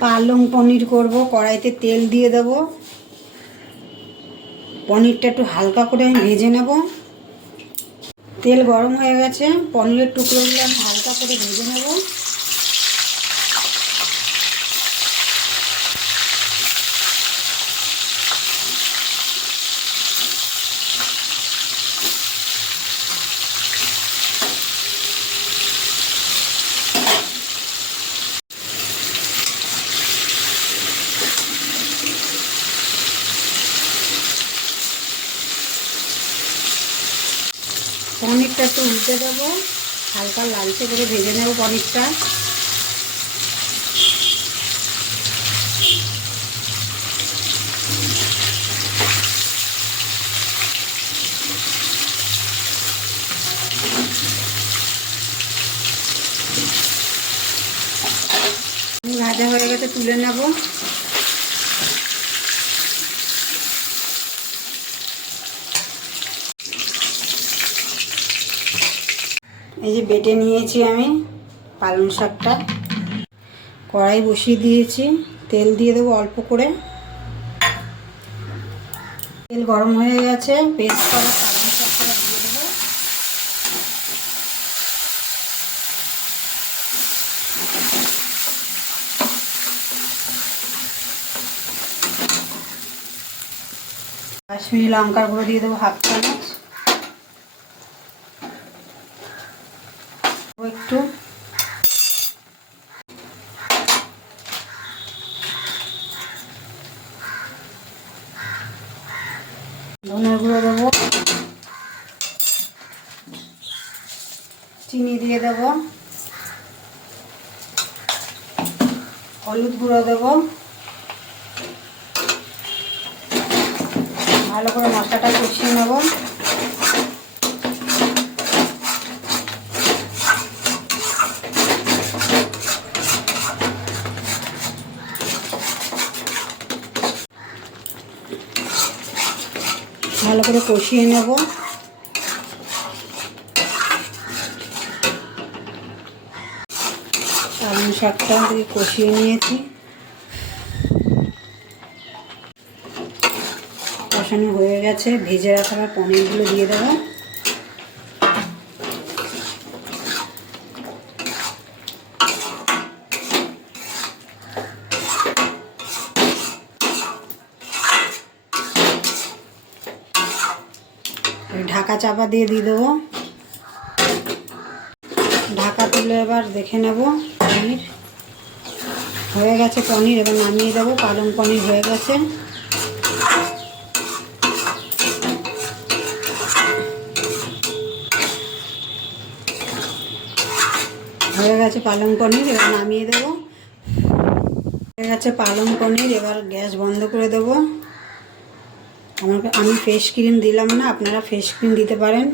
পালং পনির করব। কড়াইতে তেল দিয়ে দেব। পনিরটা একটু হালকা করে আমি ভেজে নেব। তেল গরম হয়ে গেছে, পনিরের টুকরোগুলো আমি হালকা করে ভেজে নেব। পনিরটা একটু উল্টে দেবো, হালকা লালচে করে ভেজে নেব পনিরটা। ভাজা হয়ে গেছে, তুলে নেব। এই যে বেটে নিয়েছি আমি পালং শাকটা। কড়াই বসিয়ে দিয়েছি, তেল দিয়ে দেবো অল্প করে। তেল গরম হয়ে গেছে, পেস্ট করা পালং শাকটা দিয়ে দেবো। কাশ্মীরি লঙ্কার গুঁড়ো দিয়ে দেবো হাফ চামচ। একটু ধনের গুঁড়ো দেবো, চিনি দিয়ে দেবো, হলুদ গুঁড়ো দেবো। ভালো করে মশলাটা কষিয়ে নেব। ভালো করে কষিয়ে নেব। পালং শাকটা দিয়ে কষিয়ে নিয়েছি। কষানো হয়ে গেছে, ভেজে রাখা আমার পনিরগুলো দিয়ে দেবো। ঢাকা চাপা দিয়ে দেবো। ঢাকা তুলে এবার দেখে নেব। পনির হয়ে গেছে, পনির এবার নামিয়ে দেবো। পালং পনির হয়ে গেছে। পালং পনির এবার নামিয়ে দেবো। হয়ে গেছে পালং পনির, এবার গ্যাস বন্ধ করে দেবো। আমি ফ্রেশ ক্রিম দিলাম না, আপনারা ফ্রেশ ক্রিম দিতে পারেন।